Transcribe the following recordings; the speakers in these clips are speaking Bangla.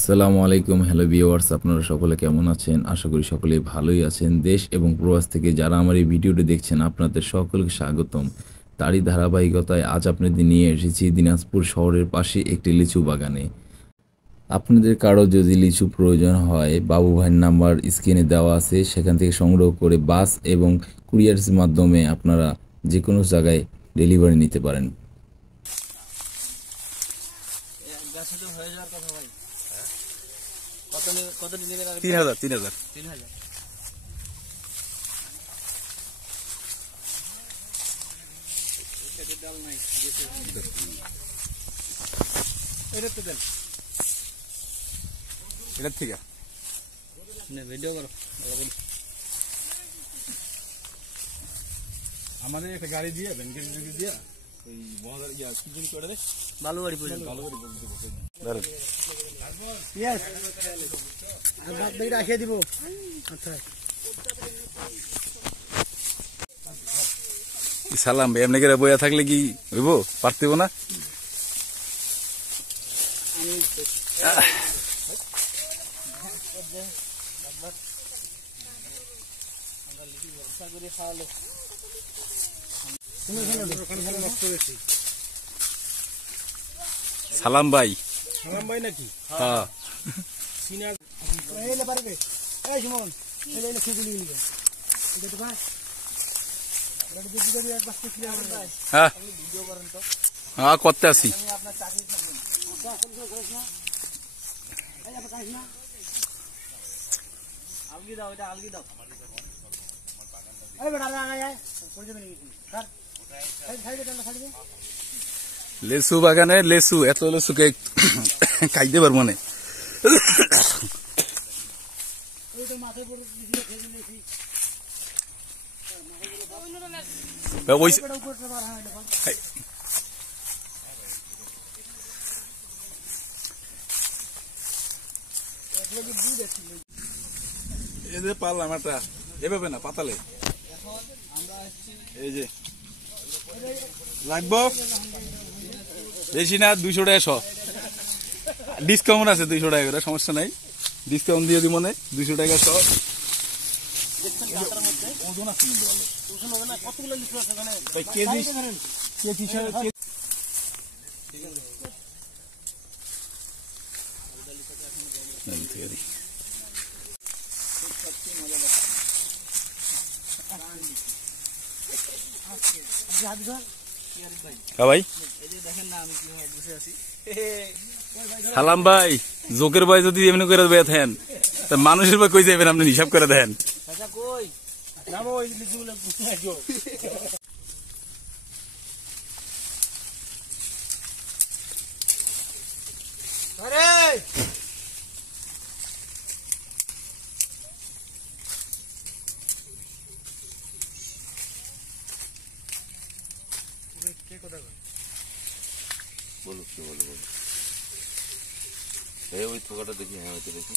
আসসালামু আলাইকুম। হ্যালো ভিউয়ার্স, আপনারা সকলে কেমন আছেন? আশা করি সকলেই ভালোই আছেন। দেশ এবং প্রবাস থেকে যারা আমার এই ভিডিওটি দেখছেন আপনাদের সকলকে স্বাগতম। তারই ধারাবাহিকতায় আজ আপনাদের নিয়ে এসেছি দিনাজপুর শহরের পাশে একটি লিচু বাগানে। আপনাদের কারো যদি লিচু প্রয়োজন হয়, বাবু ভাইয়ের নাম্বার স্ক্রিনে দেওয়া আছে, সেখান থেকে সংগ্রহ করে বাস এবং কুরিয়ারের মাধ্যমে আপনারা যে কোনো জায়গায় ডেলিভারি নিতে পারেন। কত নিলেন? ৩,০০০। এটার থেকে ভিডিও করো। আমাদের একটা গাড়ি দিয়ে ব্যাংকের দিয়ে ওই মহাদার কি জন্য করে দেয় বালুবাড়ি পর্যন্ত রাখিয়ে দিব। আচ্ছা সালাম ভাই, এমনি করে বইয়া থাকলে কি হইব? পারতেব না। সালাম ভাই। সালাম ভাই নাকি? হ্যাঁ হ্যাঁ হ্যাঁ করতে আসি। লেসু বাগানে লেসু, এত লেসু কে খাইতে পারবো না। এই যে পারলাম একটা এভাবে না পাতালে, এই যে লাগবো বেশি না, 200 টাকা শ। ডিসকাউন্ট আছে 200 টাকা করে, সমস্যা নাই, ডিসকাউন্ট দিয়ে দিব মনে। 200 টাকা শ। ওজন আছে কিন্তু ভালো। কেজি ভাই সালাম ভাই, জোকের ভাই যদি এমনি করে দেয় থাকেন তা মানুষের ভাই কই যাবেন? আপনি হিসাব করে দেন। বলো কি বলো বলো। ওই থোকাটা দেখি, হ্যাঁ ওইটা দেখি।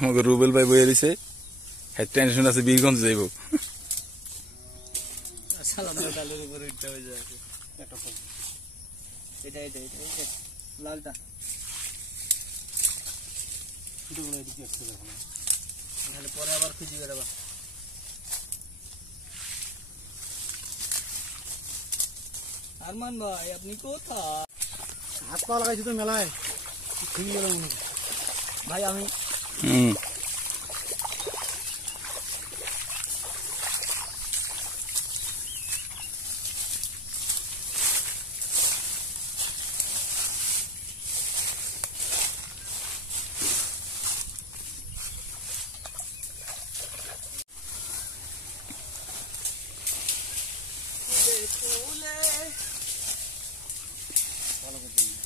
আমাকে রুবেল ভাই বইয়ে দিছে, টেনশন আছে বীরগঞ্জ যাইব। লালটা পরে আবার খুঁজি বেড়াবা। আরমান ভাই আপনি কোথায়? হাত পা লাগাইছি তো মেলায়, ঠিক গেল মনে ভাই। আমি ভালো করতে